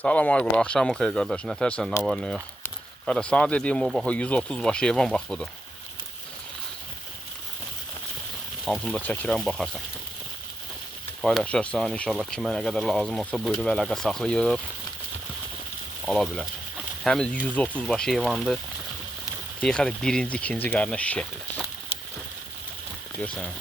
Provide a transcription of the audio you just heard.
Salam Aygul, axşamın xeyir qardaş. Nə tərsən, nə var, nə yox? Qardaş, sana dediyim o bax o 130 baş heyvan bax budur. Hamısını da çəkirəm, baxarsan. Paylaşarsan, inşallah kimə nə qədər lazım olsa buyurub əlaqə saxlayıb ala bilər. Həmiz 130 baş heyvandır. Teyxədə birinci, ikinci qarına şişə edirlər. Görsən.